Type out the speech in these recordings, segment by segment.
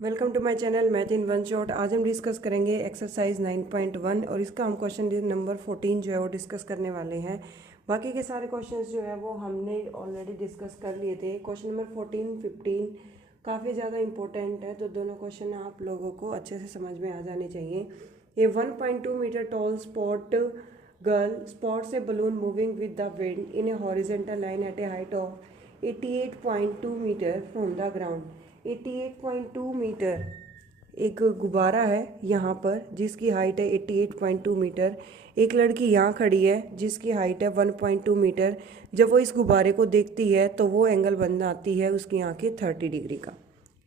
Welcome to my channel math in one shot. आज हम discuss करेंगे एक्सरसाइज 9.1 और इसका हम क्वेश्चन नंबर 14 जो है वो डिस्कस करने वाले हैं। बाकी के सारे क्वेश्चंस जो है वो हमने ऑलरेडी डिस्कस कर लिए थे। क्वेश्चन नंबर 14, 15 काफ़ी ज़्यादा इंपॉर्टेंट है, तो दोनों क्वेश्चन आप लोगों को अच्छे से समझ में आ जाने चाहिए। ये 1.2 metre tall spot girl spots a balloon moving with the wind in a horizontal line at a height of 88.2 metre from the ground. 88.2 metre एक गुब्बारा है यहाँ पर जिसकी हाइट है 88.2 मीटर। एक लड़की यहाँ खड़ी है जिसकी हाइट है 1.2 मीटर। जब वो इस गुब्बारे को देखती है तो वो एंगल बनाती है उसकी आंखें 30 डिग्री का।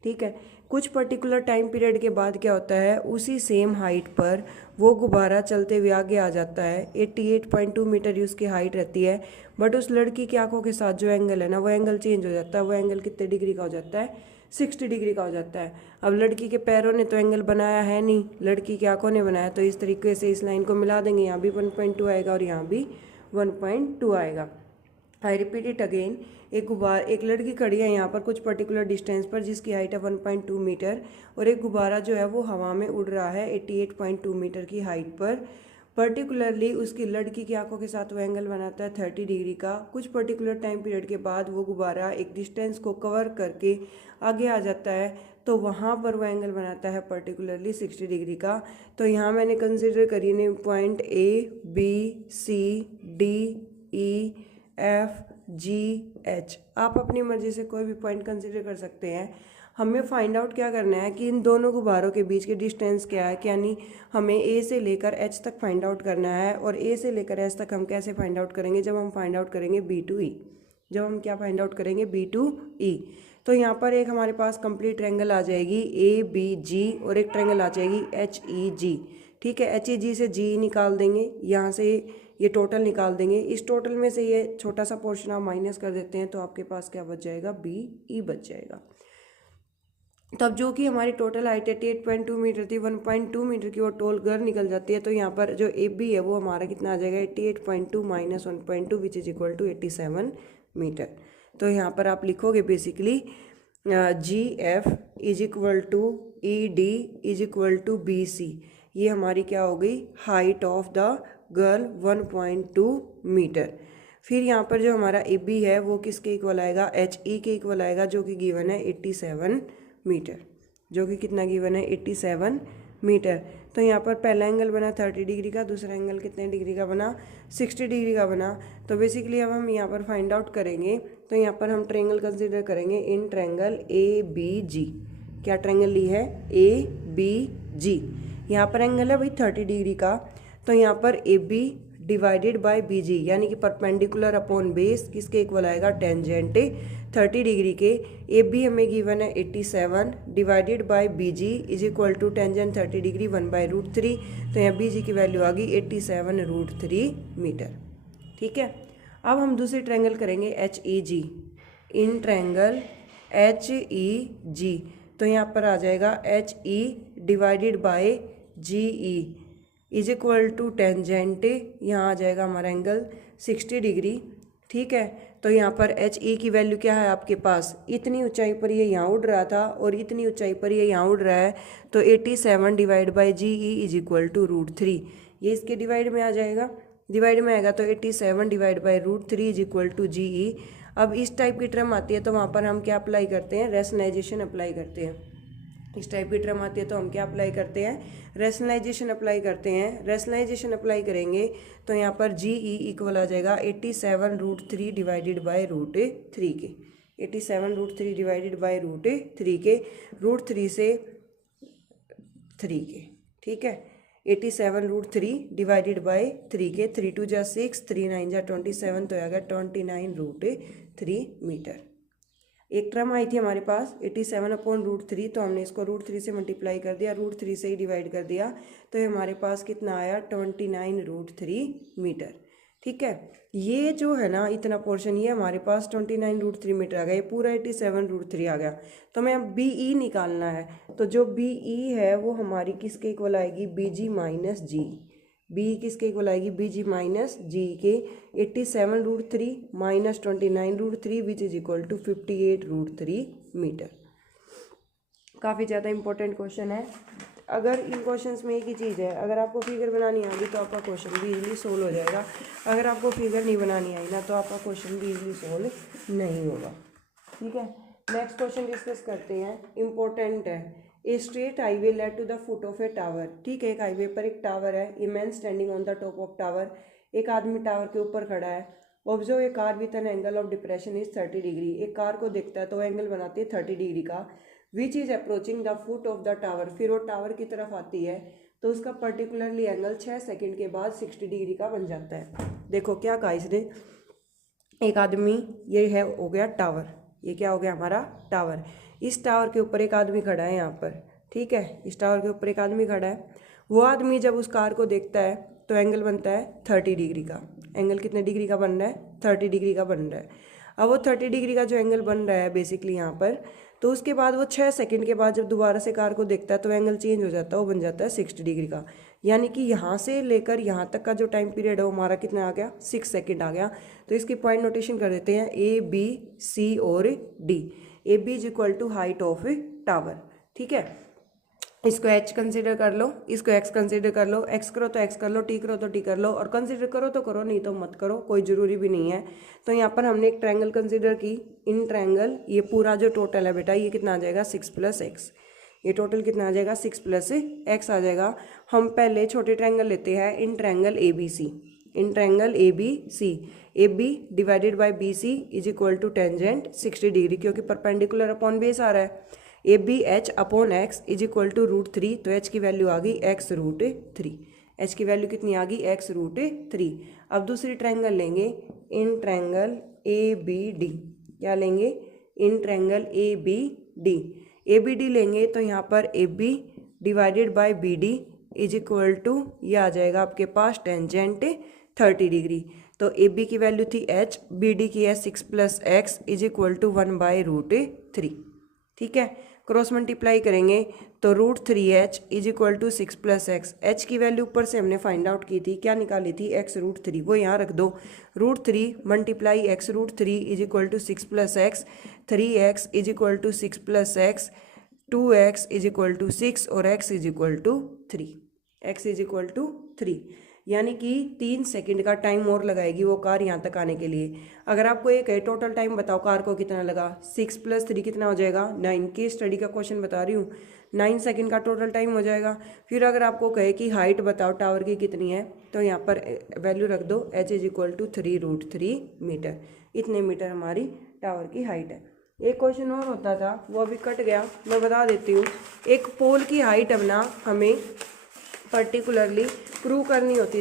ठीक है, कुछ पर्टिकुलर टाइम पीरियड के बाद क्या होता है, उसी सेम हाइट पर वो गुब्बारा चलते हुए आगे आ जाता है। 88.2 मीटर उसकी हाइट रहती है, बट उस लड़की की आंखों के साथ जो एंगल है ना, वो एंगल चेंज हो जाता है। वो एंगल कितने डिग्री का हो जाता है? 60 डिग्री का हो जाता है। अब लड़की के पैरों ने तो एंगल बनाया है नहीं, लड़की की आंखों ने बनाया, तो इस तरीके से इस लाइन को मिला देंगे। यहाँ भी 1.2 आएगा और यहाँ भी 1.2 आएगा। I repeat it again. एक लड़की खड़ी है यहाँ पर कुछ पर्टिकुलर डिस्टेंस पर जिसकी हाइट है 1.2 मीटर, और एक गुब्बारा जो है वो हवा में उड़ रहा है 88.2 मीटर की हाइट पर। पर्टिकुलरली उसकी लड़की की आंखों के साथ वो एंगल बनाता है 30 डिग्री का। कुछ पर्टिकुलर टाइम पीरियड के बाद वो गुब्बारा एक डिस्टेंस को कवर करके आगे आ जाता है, तो वहाँ पर वो एंगल बनाता है पर्टिकुलरली 60 डिग्री का। तो यहाँ मैंने कंसिडर करी ने point A, B, C, D, E, F, G, H। आप अपनी मर्जी से कोई भी पॉइंट कंसिडर कर सकते हैं। हमें फाइंड आउट क्या करना है कि इन दोनों गुब्बारों के बीच के डिस्टेंस क्या है, यानी हमें ए से लेकर एच तक फाइंड आउट करना है। और ए से लेकर एच तक हम कैसे फाइंड आउट करेंगे? जब हम फाइंड आउट करेंगे बी टू ई। जब हम क्या फाइंड आउट करेंगे? बी टू ई। तो यहाँ पर एक हमारे पास कंप्लीट ट्रायंगल आ जाएगी ए बी जी, और एक ट्रायंगल आ जाएगी एच ई जी। ठीक है, एच ई जी से जी निकाल देंगे, यहाँ से ये टोटल निकाल देंगे। इस टोटल में से ये छोटा सा पोर्शन आप माइनस कर देते हैं, तो आपके पास क्या बच जाएगा? बी ई बच जाएगा। तब जो कि हमारी टोटल हाइट 88.2 मीटर थी, 1.2 मीटर की वो टोल गर्ल निकल जाती है। तो यहाँ पर जो ए बी है वो हमारा कितना आ जाएगा? 88.2 minus 1.2 which is equal to 87 metre. तो यहाँ पर आप लिखोगे basically G F is equal to E D is equal to B C. ये हमारी क्या हो गई? Height of the girl 1.2 metre. फिर यहाँ पर जो हमारा ए बी है वो किसके इक्वल आएगा? एच ई के इक्वल आएगा, जो कि गिवन है 87 मीटर। जो कि कितना गिवन है? 87 मीटर। तो यहाँ पर पहला एंगल बना 30 डिग्री का, दूसरा एंगल कितने डिग्री का बना? 60 डिग्री का बना। तो बेसिकली अब हम यहाँ पर फाइंड आउट करेंगे, तो यहाँ पर हम ट्रायंगल कंसिडर करेंगे इन ट्रायंगल ए बी जी। क्या ट्रायंगल ली है? ए बी जी। यहाँ पर एंगल है भाई 30 डिग्री का, तो यहाँ पर A B divided by B G, यानी कि परपेंडिकुलर अपॉन बेस किसके इक्वल आएगा? टेंजेंट 30 डिग्री के। ए बी हमें गिवन है 87 divided by B G is equal to tangent 30 degree 1/√3। तो यहाँ बी जी की वैल्यू आ गई 87√3 मीटर। ठीक है, अब हम दूसरी ट्रायंगल करेंगे H E G. In triangle H E G, तो यहाँ पर आ जाएगा H E divided by G E is equal to tangent, यहाँ आ जाएगा हमारा एंगल 60 डिग्री। ठीक है, तो यहाँ पर एच ई की वैल्यू क्या है आपके पास? इतनी ऊंचाई पर ये यहाँ उड़ रहा था और इतनी ऊंचाई पर ये यहाँ उड़ रहा है, तो 87 divide by G E is equal to √3। ये इसके डिवाइड में आ जाएगा, डिवाइड में आएगा तो 87 divide by √3 is equal to G E. अब इस टाइप की टर्म आती है तो वहाँ पर हम क्या अप्लाई करते हैं? रैशनलाइजेशन अप्लाई करते हैं। इस टाइप की टर्म आती है तो हम क्या अप्लाई करते हैं? रैशनलाइजेशन अप्लाई करते हैं। रैशनलाइजेशन अप्लाई करेंगे तो यहाँ पर जी ई इक्वल आ जाएगा 87√3 डिवाइडेड बाई √3 के। 87√3 डिवाइडेड बाई √3 के, √3 से 3 के। ठीक है, 87√3 डिवाइडेड बाई 3 के। 3 2 जा 6, 3 9 जा 27, तो आ गया 29√3 मीटर। एक टर्म आई थी हमारे पास 87/√3, तो हमने इसको √3 से मल्टीप्लाई कर दिया, √3 से ही डिवाइड कर दिया, तो ये हमारे पास कितना आया? 29√3 मीटर। ठीक है, ये जो है ना इतना पोर्शन, ये हमारे पास 29√3 मीटर आ गया। ये पूरा 87√3 आ गया। तो हमें अब बी ई निकालना है, तो जो बी ई है वो हमारी किसके इक्वल आएगी? B G minus G. B किसके इक्वल आएगी? बी जी माइनस जी के। 87√3 minus 29√3 which is equal to 58√3 metre. काफ़ी ज़्यादा इंपॉर्टेंट क्वेश्चन है। अगर इन क्वेश्चंस में एक ही चीज़ है, अगर आपको फिगर बनानी आ गई तो आपका क्वेश्चन भी इजीली सोल्व हो जाएगा। अगर आपको फिगर नहीं बनानी आई ना तो आपका क्वेश्चन भी इजीली सोल्व नहीं होगा। ठीक है, नेक्स्ट क्वेश्चन डिस्कस करते हैं, इंपॉर्टेंट है। A straight highway led to the foot of a tower. ठीक है, एक हाईवे पर एक टावर है, a man standing on the top of tower. एक आदमी टावर के ऊपर खड़ा है। Observe a car with an angle of depression is 30 degree. एक कार को देखता है तो एंगल बनाती है 30 डिग्री का। Which is approaching the foot of the tower. फिर वो टावर की तरफ आती है तो उसका पर्टिकुलरली एंगल 6 सेकंड के बाद 60 डिग्री का बन जाता है। देखो क्या कहा इसने, एक आदमी, ये है हो गया टावर, ये क्या हो गया हमारा टावर। इस टावर के ऊपर एक आदमी खड़ा है यहाँ पर। ठीक है, इस टावर के ऊपर एक आदमी खड़ा है। वो आदमी जब उस कार को देखता है तो एंगल बनता है 30 डिग्री का। एंगल कितने डिग्री का बन रहा है, 30 डिग्री का बन रहा है। अब वो 30 डिग्री का जो एंगल बन रहा है बेसिकली यहाँ पर, तो उसके बाद वो 6 सेकंड के बाद जब दोबारा से कार को देखता है तो एंगल चेंज हो जाता है, वो बन जाता है 60 डिग्री का। यानी कि यहाँ से लेकर यहाँ तक का जो टाइम पीरियड है वो हमारा कितना आ गया, 6 सेकंड आ गया। तो इसकी पॉइंट नोटेशन कर देते हैं, ए बी सी और D. A B is equal to height of tower. ठीक है, इसको एच कंसिडर कर लो, इसको एक्स कंसिडर कर लो, एक्स करो तो एक्स कर लो, टी करो तो टी कर लो, और कंसिडर करो तो करो, नहीं तो मत करो, कोई ज़रूरी भी नहीं है। तो यहाँ पर हमने एक ट्रायंगल कंसिडर की, इन ट्रायंगल, ये पूरा जो टोटल है बेटा ये कितना आ जाएगा, 6 + x। ये टोटल कितना आ जाएगा, 6 + x आ जाएगा। हम पहले छोटे ट्रायंगल लेते हैं, in triangle A B C. In triangle A B C, A B divided by B C is equal to tangent 60 degree, क्योंकि परपेंडिकुलर अपॉन बेस आ रहा है। A B H upon X is equal to √3, तो H की value आ गई x√3। H की value कितनी आ गई, x√3। अब दूसरी ट्रायंगल लेंगे, in triangle A B D. क्या लेंगे, in triangle A B D. A B D लेंगे तो यहाँ पर A B divided by B D is equal to, ये आ जाएगा आपके पास टेंजेंट 30 डिग्री। तो ए बी की वैल्यू थी h, बी डी की है 6 + x इज इक्वल टू 1/√3। ठीक है, क्रॉस मल्टीप्लाई करेंगे तो √3h is equal to 6 + x। h की वैल्यू ऊपर से हमने फाइंड आउट की थी, क्या निकाली थी, x√3, वो यहाँ रख दो। √3 × x√3 is equal to 6 + x, 3x is equal to 6 + x, 2x is equal to 6 और x is equal to 3। x is equal to 3, यानी कि 3 सेकंड का टाइम और लगाएगी वो कार यहाँ तक आने के लिए। अगर आपको एक है टोटल टाइम बताओ कार को कितना लगा, 6 + 3 कितना हो जाएगा, 9। की स्टडी का क्वेश्चन बता रही हूँ, 9 सेकंड का टोटल टाइम हो जाएगा। फिर अगर आपको कहे कि हाइट बताओ टावर की कितनी है, तो यहाँ पर वैल्यू रख दो, h is equal to 3√3 metre. इतने मीटर हमारी टावर की हाइट है। एक क्वेश्चन और होता था, वो अभी कट गया, मैं बता देती हूँ। एक पोल की हाइट अपना हमें पर्टिकुलरली प्रूव करनी होती